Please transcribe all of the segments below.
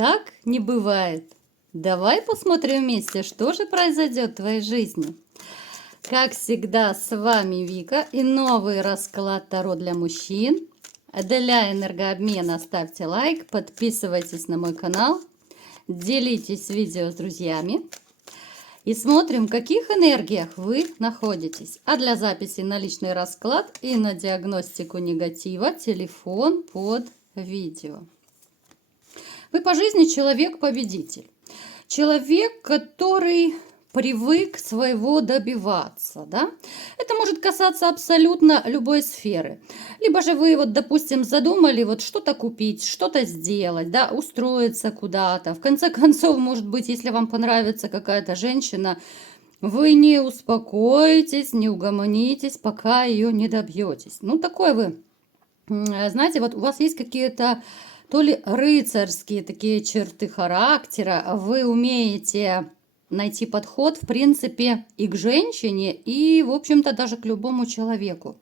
Так не бывает. Давай посмотрим вместе, что же произойдет в твоей жизни. Как всегда, с вами Вика и новый расклад Таро для мужчин. Для энергообмена ставьте лайк, подписывайтесь на мой канал, делитесь видео с друзьями. И смотрим, в каких энергиях вы находитесь. А для записи на личный расклад и на диагностику негатива телефон под видео. Вы по жизни человек-победитель. Человек, который привык своего добиваться, да? Это может касаться абсолютно любой сферы. Либо же вы, вот, допустим, задумали вот что-то купить, что-то сделать, да, устроиться куда-то. В конце концов, может быть, если вам понравится какая-то женщина, вы не успокоитесь, не угомонитесь, пока ее не добьетесь. Ну, такой вы, знаете, вот у вас есть какие-то то ли рыцарские такие черты характера, вы умеете найти подход, в принципе, и к женщине, и, в общем-то, даже к любому человеку.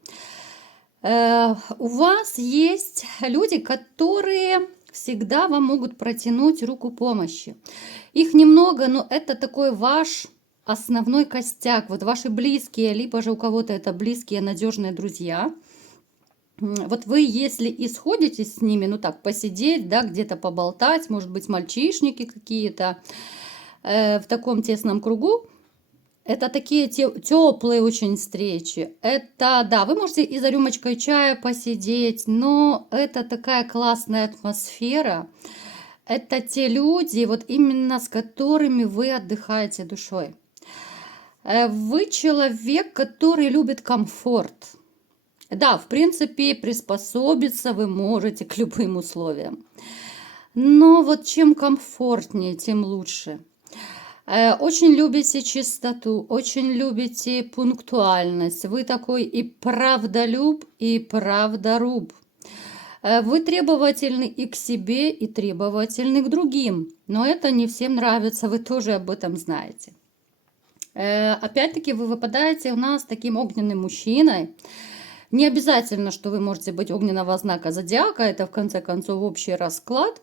У вас есть люди, которые всегда вам могут протянуть руку помощи. Их немного, но это такой ваш основной костяк. Вот ваши близкие, либо же у кого-то это близкие, надежные друзья. Вот вы, если и сходитесь с ними, ну так, посидеть, да, где-то поболтать, может быть, мальчишники какие-то, в таком тесном кругу, это такие теплые очень встречи. Это, да, вы можете и за рюмочкой чая посидеть, но это такая классная атмосфера. Это те люди, вот именно с которыми вы отдыхаете душой. Вы человек, который любит комфорт. Да, в принципе, приспособиться вы можете к любым условиям. Но вот чем комфортнее, тем лучше. Очень любите чистоту, очень любите пунктуальность. Вы такой и правдолюб, и правдоруб. Вы требовательны и к себе, и требовательны к другим. Но это не всем нравится, вы тоже об этом знаете. Опять-таки вы выпадаете у нас таким огненным мужчиной. Не обязательно, что вы можете быть огненного знака зодиака, это в конце концов общий расклад.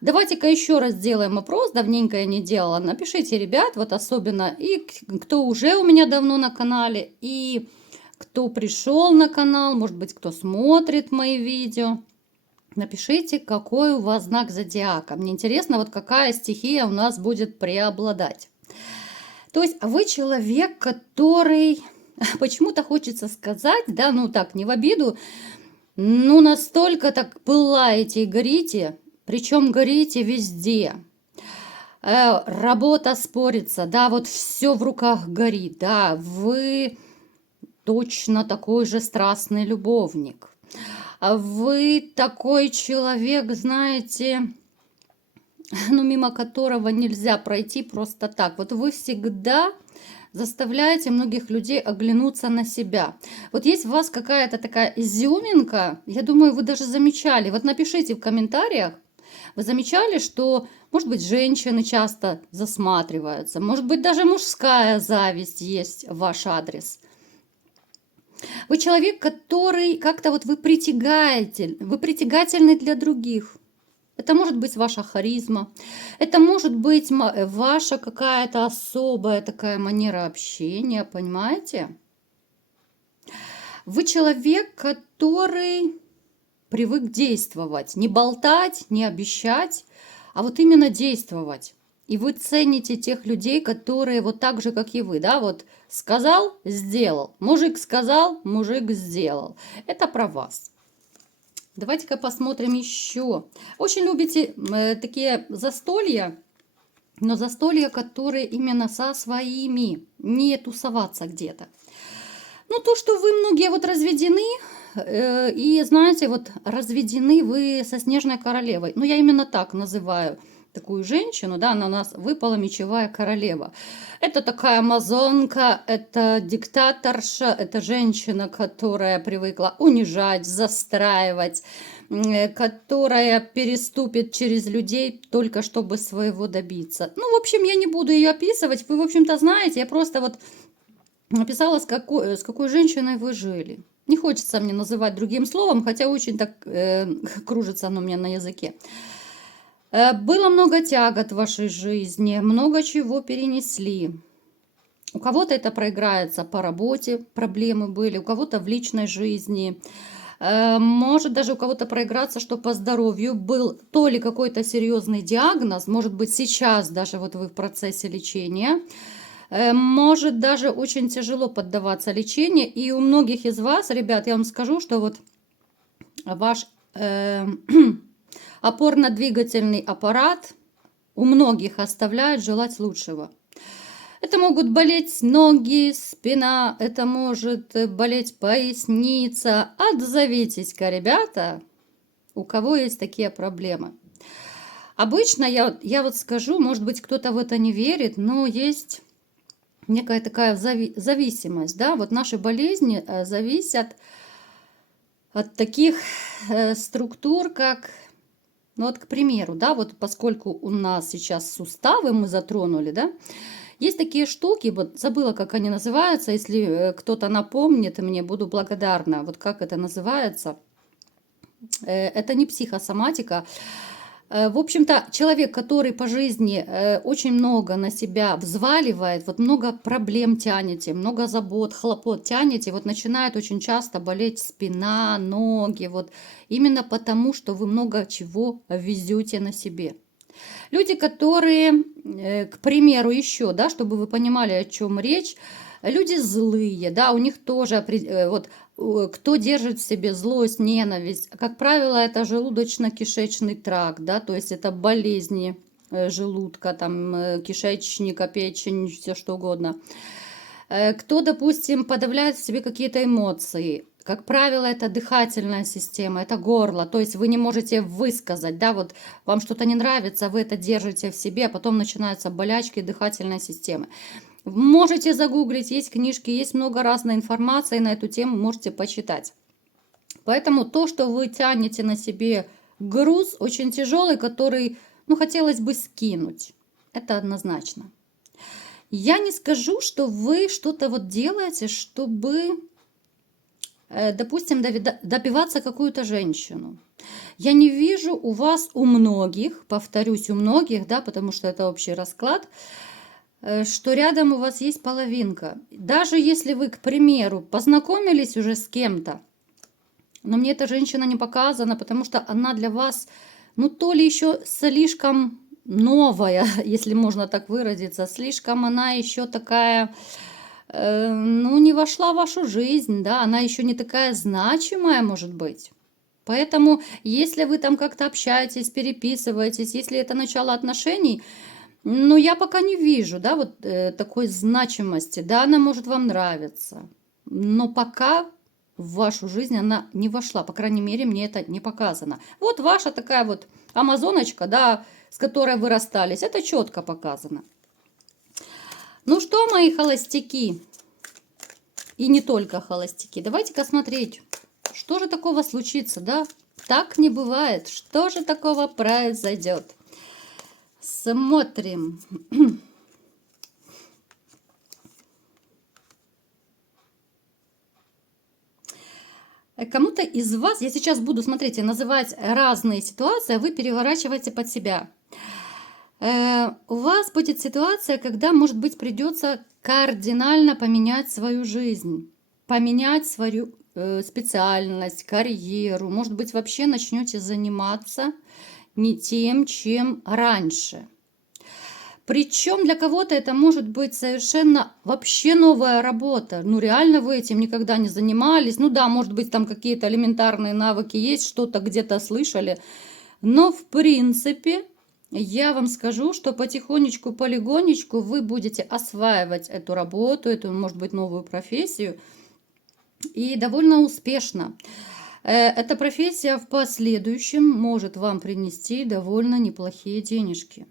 Давайте-ка еще раз сделаем опрос, давненько я не делала. Напишите, ребят, вот особенно и кто уже у меня давно на канале, и кто пришел на канал, может быть, кто смотрит мои видео. Напишите, какой у вас знак зодиака. Мне интересно, вот какая стихия у нас будет преобладать. То есть вы человек, который... Почему-то хочется сказать, да, ну так, не в обиду, ну настолько так пылаете и горите, причем горите везде. Работа спорится, да, вот все в руках горит, да, вы точно такой же страстный любовник. Вы такой человек, знаете, ну мимо которого нельзя пройти просто так. Вот вы всегда... заставляете многих людей оглянуться на себя. Вот есть у вас какая-то такая изюминка, я думаю, вы даже замечали. Вот напишите в комментариях, вы замечали, что, может быть, женщины часто засматриваются, может быть, даже мужская зависть есть в ваш адрес. Вы человек, который как-то вот вы притягательный для других. Это может быть ваша харизма, это может быть ваша какая-то особая такая манера общения, понимаете? Вы человек, который привык действовать, не болтать, не обещать, а вот именно действовать. И вы цените тех людей, которые вот так же, как и вы, да, вот сказал, сделал, мужик сказал, мужик сделал. Это про вас. Давайте-ка посмотрим еще. Очень любите такие застолья, но застолья, которые именно со своими, не тусоваться где-то. Ну, то, что вы многие вот разведены, и знаете, вот разведены вы со Снежной Королевой. Ну, я именно так называю такую женщину, да, она у нас выпала мечевая королева. Это такая амазонка, это диктаторша, это женщина, которая привыкла унижать, застраивать, которая переступит через людей только чтобы своего добиться. Ну, в общем, я не буду ее описывать, вы, в общем-то, знаете, я просто вот написала, с какой женщиной вы жили. Не хочется мне называть другим словом, хотя очень так кружится оно у меня на языке. Было много тягот в вашей жизни, много чего перенесли. У кого-то это проиграется по работе, проблемы были, у кого-то в личной жизни. Может даже у кого-то проиграться, что по здоровью был то ли какой-то серьезный диагноз, может быть сейчас даже вот вы в процессе лечения, может даже очень тяжело поддаваться лечению. И у многих из вас, ребят, я вам скажу, что вот ваш опорно-двигательный аппарат у многих оставляет желать лучшего. Это могут болеть ноги, спина, это может болеть поясница. Отзовитесь-ка, ребята, у кого есть такие проблемы. Обычно я вот скажу, может быть, кто-то в это не верит, но есть некая такая зависимость. Да? Вот наши болезни зависят от таких структур, как, ну вот, к примеру, да, вот поскольку у нас сейчас суставы мы затронули, да, есть такие штуки, вот забыла, как они называются, если кто-то напомнит мне, буду благодарна. Вот как это называется? Это не психосоматика. В общем-то, человек, который по жизни очень много на себя взваливает, вот много проблем тянете, много забот, хлопот тянете, вот начинает очень часто болеть спина, ноги, вот именно потому, что вы много чего везете на себе. Люди, которые, к примеру, еще, да, чтобы вы понимали, о чем речь, люди злые, да, у них тоже, вот, кто держит в себе злость, ненависть, как правило, это желудочно-кишечный тракт, да, то есть это болезни желудка, там, кишечника, печень, все что угодно. Кто, допустим, подавляет в себе какие-то эмоции, как правило, это дыхательная система, это горло, то есть вы не можете высказать, да, вот вам что-то не нравится, вы это держите в себе, а потом начинаются болячки дыхательной системы. Можете загуглить, есть книжки, есть много разной информации на эту тему, можете почитать. Поэтому то, что вы тянете на себе груз очень тяжелый, который, ну, хотелось бы скинуть, это однозначно. Я не скажу, что вы что-то вот делаете, чтобы, допустим, добиваться какую-то женщину. Я не вижу у вас, у многих, повторюсь, у многих, да, потому что это общий расклад, что рядом у вас есть половинка. Даже если вы, к примеру, познакомились уже с кем-то, но мне эта женщина не показана, потому что она для вас, ну, то ли еще слишком новая, если можно так выразиться, слишком она еще такая, ну, не вошла в вашу жизнь, да, она еще не такая значимая, может быть. Поэтому, если вы там как-то общаетесь, переписываетесь, если это начало отношений, ну, я пока не вижу, да, вот такой значимости. Да, она может вам нравиться, но пока в вашу жизнь она не вошла. По крайней мере, мне это не показано. Вот ваша такая вот амазоночка, да, с которой вы расстались, это четко показано. Ну что, мои холостяки, и не только холостяки, давайте-ка смотреть, что же такого случится, да? Так не бывает. Что же такого произойдет? Смотрим. Кому-то из вас, я сейчас буду, смотрите, называть разные ситуации, а вы переворачиваете под себя. У вас будет ситуация, когда, может быть, придется кардинально поменять свою жизнь, поменять свою специальность, карьеру. Может быть, вообще начнете заниматься не тем, чем раньше. Причем для кого-то это может быть совершенно вообще новая работа. Ну, реально вы этим никогда не занимались. Ну да, может быть, там какие-то элементарные навыки есть, что-то где-то слышали. Но, в принципе, я вам скажу, что потихонечку, полигонечку вы будете осваивать эту работу, эту, может быть, новую профессию. И довольно успешно. Эта профессия в последующем может вам принести довольно неплохие денежки.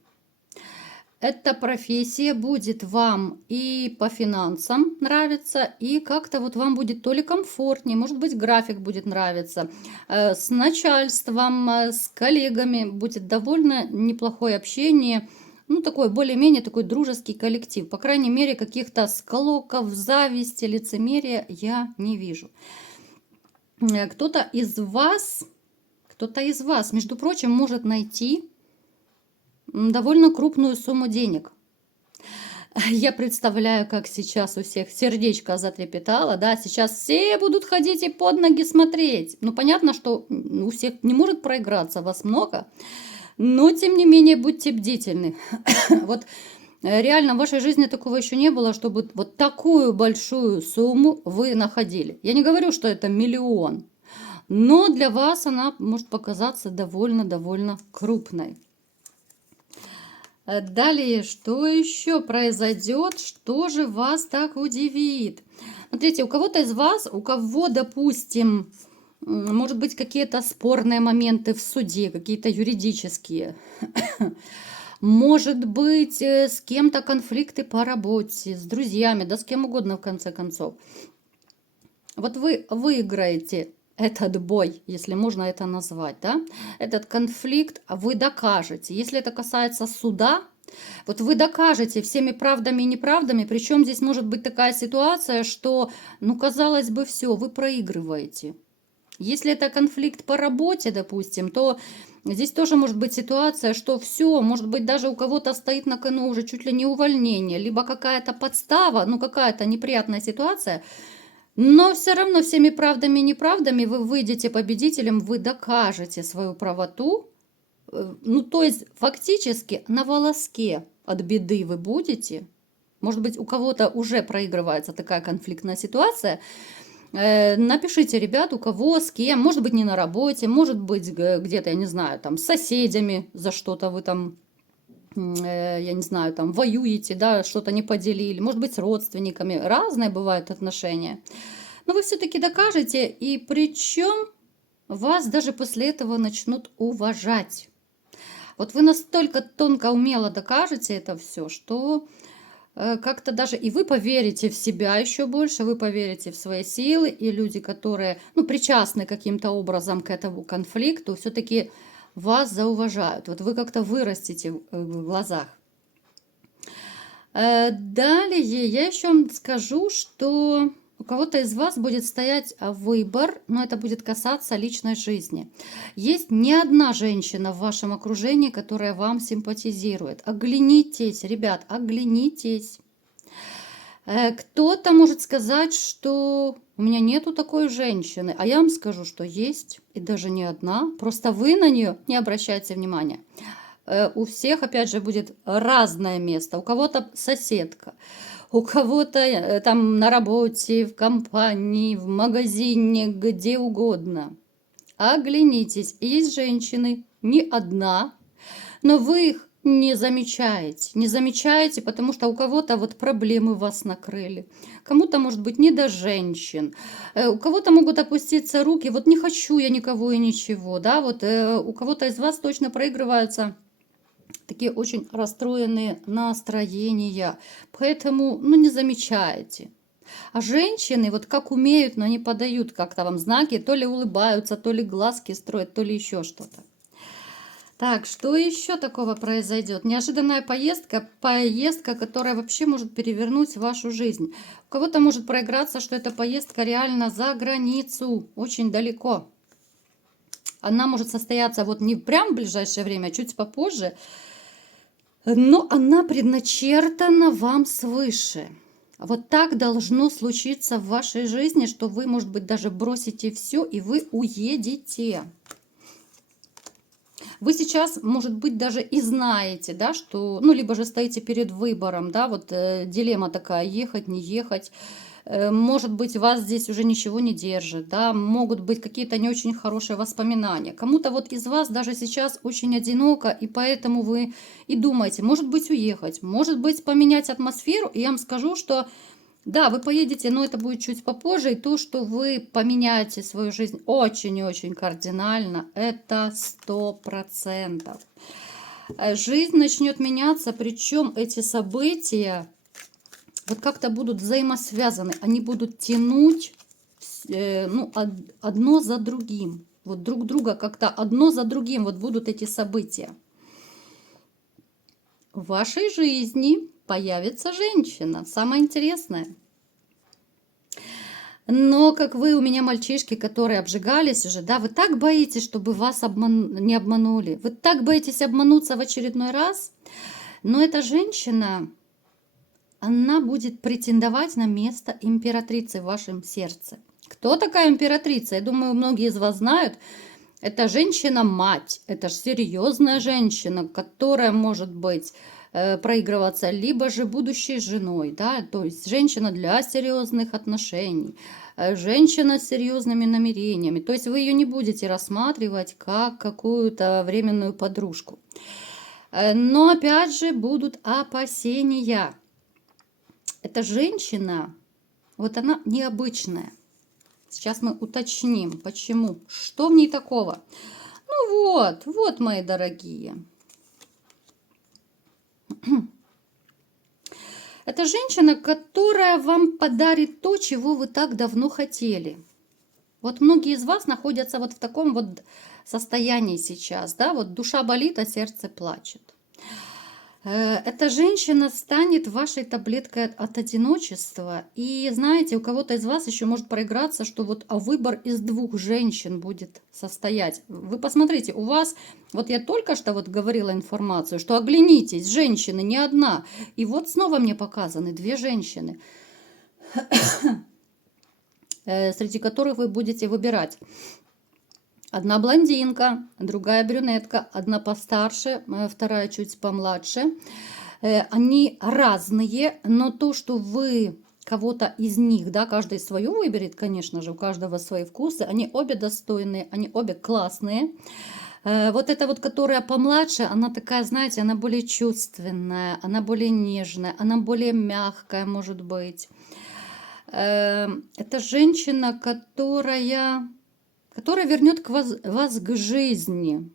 Эта профессия будет вам и по финансам нравиться, и как-то вот вам будет то ли комфортнее, может быть, график будет нравиться. С начальством, с коллегами будет довольно неплохое общение. Ну, такой более-менее такой дружеский коллектив. По крайней мере, каких-то склоков, зависти, лицемерия я не вижу. Кто-то из вас, между прочим, может найти довольно крупную сумму денег. Я представляю, как сейчас у всех сердечко затрепетало, да, сейчас все будут ходить и под ноги смотреть. Ну, понятно, что у всех не может проиграться, вас много, но, тем не менее, будьте бдительны. Вот реально в вашей жизни такого еще не было, чтобы вот такую большую сумму вы находили. Я не говорю, что это миллион, но для вас она может показаться довольно-довольно крупной. Далее, что еще произойдет, что же вас так удивит? Смотрите, у кого-то из вас, у кого, допустим, может быть, какие-то спорные моменты в суде, какие-то юридические, может быть, с кем-то конфликты по работе, с друзьями, да с кем угодно, в конце концов. Вот вы выиграете этот бой, если можно это назвать, да, этот конфликт вы докажете. Если это касается суда, вот вы докажете всеми правдами и неправдами, причем здесь может быть такая ситуация, что, ну, казалось бы, все, вы проигрываете. Если это конфликт по работе, допустим, то здесь тоже может быть ситуация, что все, может быть, даже у кого-то стоит на кону уже чуть ли не увольнение, либо какая-то подстава, ну, какая-то неприятная ситуация, но все равно всеми правдами и неправдами вы выйдете победителем, вы докажете свою правоту. Ну, то есть фактически на волоске от беды вы будете. Может быть, у кого-то уже проигрывается такая конфликтная ситуация. Напишите, ребят, у кого, с кем, может быть, не на работе, может быть, где-то, я не знаю, там, с соседями за что-то вы там, я не знаю, там, воюете, да, что-то не поделили, может быть, с родственниками. Разные бывают отношения. Но вы все-таки докажете, и причем вас даже после этого начнут уважать. Вот вы настолько тонко, умело докажете это все, что как-то даже и вы поверите в себя еще больше, вы поверите в свои силы, и люди, которые, ну, причастны каким-то образом к этому конфликту, все-таки вас зауважают. Вот вы как-то вырастете в глазах. Далее я еще вам скажу, что у кого-то из вас будет стоять выбор, но это будет касаться личной жизни. Есть не одна женщина в вашем окружении, которая вам симпатизирует. Оглянитесь, ребят, оглянитесь. Кто-то может сказать, что у меня нету такой женщины, а я вам скажу, что есть, и даже не одна, просто вы на нее не обращайте внимания. У всех, опять же, будет разное место. У кого-то соседка, у кого-то там на работе, в компании, в магазине, где угодно. Оглянитесь, есть женщины, не одна, но вы их не замечаете. Не замечаете, потому что у кого-то вот проблемы вас накрыли. Кому-то, может быть, не до женщин. У кого-то могут опуститься руки. Вот не хочу я никого и ничего. Да? Вот у кого-то из вас точно проигрываются такие очень расстроенные настроения. Поэтому, ну, не замечаете. А женщины, вот как умеют, но они подают как-то вам знаки, то ли улыбаются, то ли глазки строят, то ли еще что-то. Так, что еще такого произойдет? Неожиданная поездка, поездка, которая вообще может перевернуть вашу жизнь. У кого-то может проиграться, что эта поездка реально за границу, очень далеко. Она может состояться вот не прям в ближайшее время, а чуть попозже, но она предначертана вам свыше. Вот так должно случиться в вашей жизни, что вы, может быть, даже бросите все и вы уедете. Вы сейчас, может быть, даже и знаете, да, что, ну, либо же стоите перед выбором, да, вот дилемма такая, ехать, не ехать. Может быть, вас здесь уже ничего не держит, да, могут быть какие-то не очень хорошие воспоминания. Кому-то вот из вас даже сейчас очень одиноко, и поэтому вы и думаете, может быть, уехать, может быть, поменять атмосферу. И я вам скажу, что да, вы поедете, но это будет чуть попозже. И то, что вы поменяете свою жизнь очень и очень кардинально, это 100%. Жизнь начнет меняться, причем эти события вот как-то будут взаимосвязаны. Они будут тянуть ну, одно за другим. Вот друг друга как-то одно за другим вот будут эти события. В вашей жизни появится женщина. Самое интересное. Но как вы у меня мальчишки, которые обжигались уже, да, вы так боитесь, чтобы вас не обманули. Вы так боитесь обмануться в очередной раз. Но эта женщина, она будет претендовать на место императрицы в вашем сердце. Кто такая императрица? Я думаю, многие из вас знают. Это женщина-мать, это же серьезная женщина, которая может быть проигрываться либо же будущей женой, да, то есть женщина для серьезных отношений, женщина с серьезными намерениями, то есть вы ее не будете рассматривать как какую-то временную подружку. Но опять же будут опасения. Эта женщина, вот она необычная. Сейчас мы уточним, почему, что в ней такого. Ну вот, мои дорогие. Это женщина, которая вам подарит то, чего вы так давно хотели. Вот многие из вас находятся вот в таком вот состоянии сейчас, да, вот душа болит, а сердце плачет. Эта женщина станет вашей таблеткой от одиночества. И знаете, у кого-то из вас еще может проиграться, что вот выбор из двух женщин будет состоять. Вы посмотрите, у вас, вот я только что вот говорила информацию, что оглянитесь, женщины не одна. И вот снова мне показаны две женщины, среди которых вы будете выбирать. Одна блондинка, другая брюнетка, одна постарше, вторая чуть помладше. Они разные, но то, что вы кого-то из них, да, каждый свою выберет, конечно же, у каждого свои вкусы, они обе достойные, они обе классные. Вот эта вот, которая помладше, она такая, знаете, она более чувственная, она более нежная, она более мягкая, может быть. Это женщина, которая вернет вас к жизни.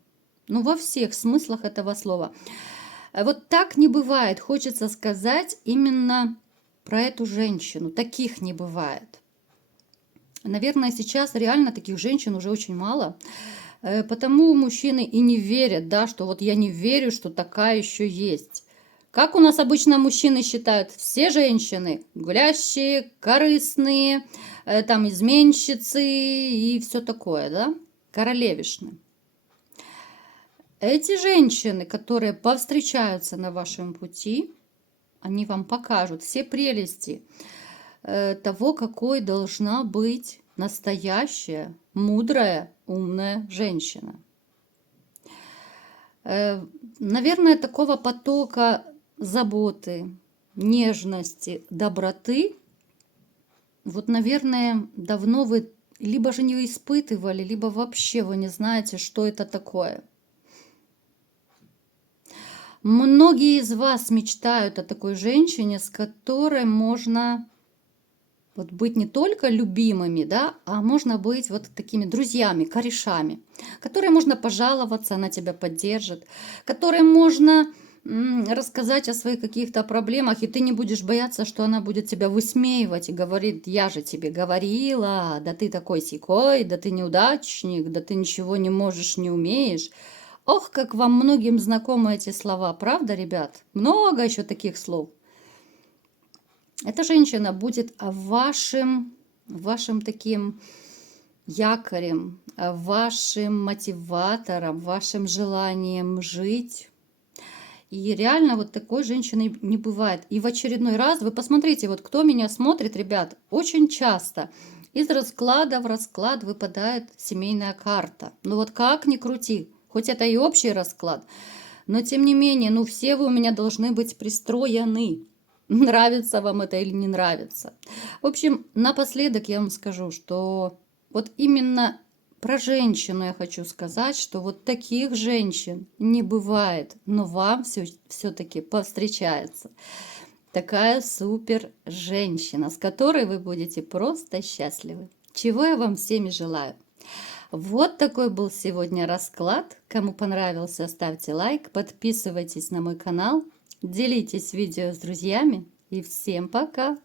Ну, во всех смыслах этого слова. Вот так не бывает. Хочется сказать именно про эту женщину. Таких не бывает. Наверное, сейчас реально таких женщин уже очень мало. Потому мужчины и не верят, да, что вот я не верю, что такая еще есть. Как у нас обычно мужчины считают? Все женщины гулящие, корыстные, там изменщицы и все такое, да? Королевишны. Эти женщины, которые повстречаются на вашем пути, они вам покажут все прелести того, какой должна быть настоящая, мудрая, умная женщина. Наверное, такого потока заботы, нежности, доброты, вот, наверное, давно вы либо же не испытывали, либо вообще вы не знаете, что это такое. Многие из вас мечтают о такой женщине, с которой можно вот быть не только любимыми, да, а можно быть вот такими друзьями, корешами, которой можно пожаловаться, она тебя поддержит, которой можно рассказать о своих каких-то проблемах, и ты не будешь бояться, что она будет тебя высмеивать и говорит: я же тебе говорила, да ты такой-сякой, да ты неудачник, да ты ничего не можешь, не умеешь. Ох, как вам многим знакомы эти слова, правда, ребят? Много еще таких слов. Эта женщина будет вашим таким якорем, вашим мотиватором, вашим желанием жить. И реально вот такой женщины не бывает. И в очередной раз, вы посмотрите, вот кто меня смотрит, ребят, очень часто из расклада в расклад выпадает семейная карта. Ну вот как ни крути, хоть это и общий расклад, но тем не менее, ну все вы у меня должны быть пристроены. Нравится вам это или не нравится. В общем, напоследок я вам скажу, что вот именно про женщину я хочу сказать, что вот таких женщин не бывает, но вам все-таки повстречается такая супер женщина, с которой вы будете просто счастливы. Чего я вам всеми желаю. Вот такой был сегодня расклад. Кому понравился, ставьте лайк, подписывайтесь на мой канал, делитесь видео с друзьями и всем пока!